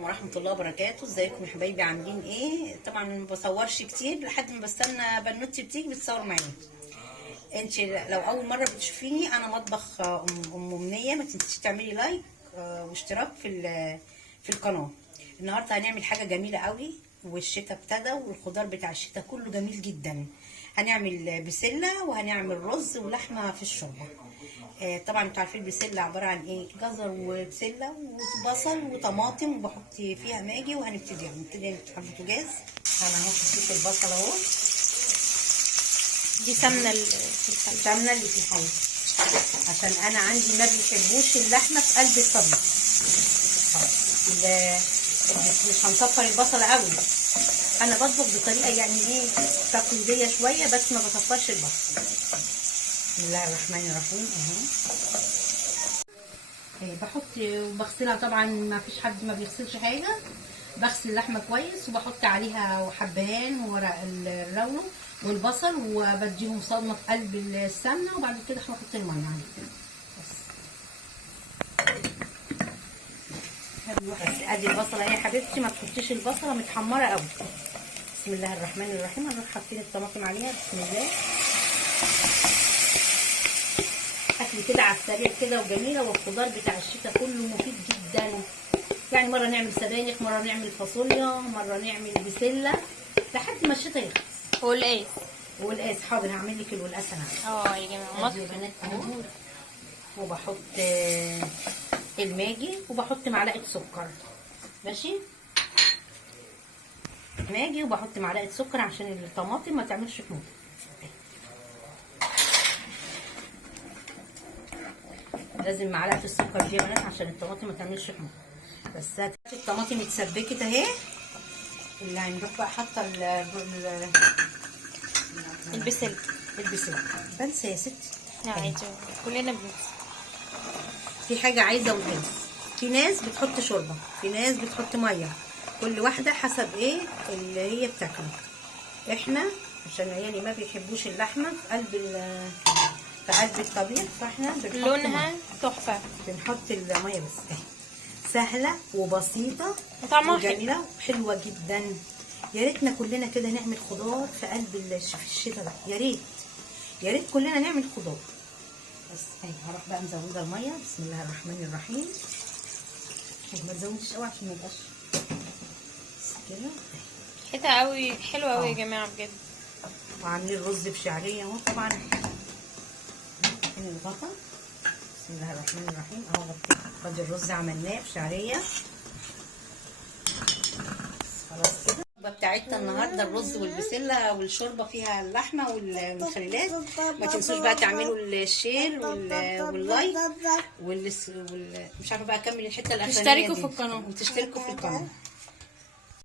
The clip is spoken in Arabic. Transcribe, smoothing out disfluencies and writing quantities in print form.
ورحمة الله وبركاته. ازيكم يا حبايبي، عاملين ايه؟ طبعا ما بصورش كتير لحد ما بستنى بنوتي بتيجي بتصور معايا. انت لو اول مرة بتشوفيني، انا مطبخ ام منية. ما تنسيش تعملي لايك واشتراك في القناة. النهارده هنعمل حاجة جميلة قوي، والشتاء ابتدى والخضار بتاع الشتاء كله جميل جدا. هنعمل بسلة وهنعمل رز ولحمة في الشوربة. طبعا انتوا عارفين البسله عباره عن ايه؟ جزر وبسله وبصل وطماطم، وبحط فيها ماجي. وهنبتدي نفتح البوتاجاز. انا اهو حطيت البصل اهو. دي سمنه في الحله. السمنه اللي في الحله، عشان انا عندي ما بيحبوش اللحمه في قلب الطبيخ. مش هنصفر البصل قوي. انا بطبخ بطريقه يعني ايه، تقليديه شويه، بس ما بصفرش البصل. بسم الله الرحمن الرحيم. بحط وبغسلها. طبعا ما فيش حد ما بيغسلش حاجه. بغسل اللحمه كويس وبحط عليها حبهان وورق الرولو والبصل، وبديهم صدمه في قلب السمنه، وبعد كده هحط الميه عليه بس. ادي البصله اهي يا حبيبتي، ما تحطيش البصله متحمره قوي. بسم الله الرحمن الرحيم. هنروح حاطين الطماطم عليها. بسم الله. اكل كده على السريع كده وجميله، والخضار بتاع الشتاء كله مفيد جدا. يعني مره نعمل سبانخ، مره نعمل فاصوليا، مره نعمل بسله، لحد ما الشتاء يخلص. والقاس حاضر، هعمل لك القلقاس انا. يا جماعه يا بنات اهو. وبحط الماجي، وبحط معلقه سكر. ماشي، ماجي، وبحط معلقه سكر عشان الطماطم ما تعملش حموضه. لازم معلقه السكر دي يا بنات عشان الطماطم ما تعملش حموضه. بس الطماطم اتسبكت اهي. اللي هنروح بقى حاطه البسله. بنسى يا ستي. لا عادي، كلنا بننسى. في حاجه عايزه وجنس. في ناس بتحط شوربه، في ناس بتحط ميه، كل واحده حسب ايه اللي هي بتاكله. احنا عشان عيالي ما بيحبوش اللحمه في قلب الطبيخ، فاحنا بنحط لونها تحفه. بنحط الميه بس اهي. سهله وبسيطه وطعمها وجميله وحلوه جدا. يا ريتنا كلنا كده نعمل خضار في قلب الشتاء ده. يا ريت كلنا نعمل خضار. بس اهي هروح بقى مزوده الميه. بسم الله الرحمن الرحيم. ما تزودش قوي عشان ما يبقاش كده. حلوه قوي، حلوه قوي يا جماعه بجد. وعاملين رز بشعريه اهو. طبعا الغطا. بسم الله الرحمن الرحيم. اهو غطي الرز عملناه بشعريه. خلاص كده. بتاعتنا النهارده الرز والبسله والشوربه فيها اللحمه والمخللات. ما تنسوش بقى تعملوا الشير واللايك مش عارفه بقى اكمل الحته الاخرانيه. تشتركوا في القناه وتشتركوا في القناه.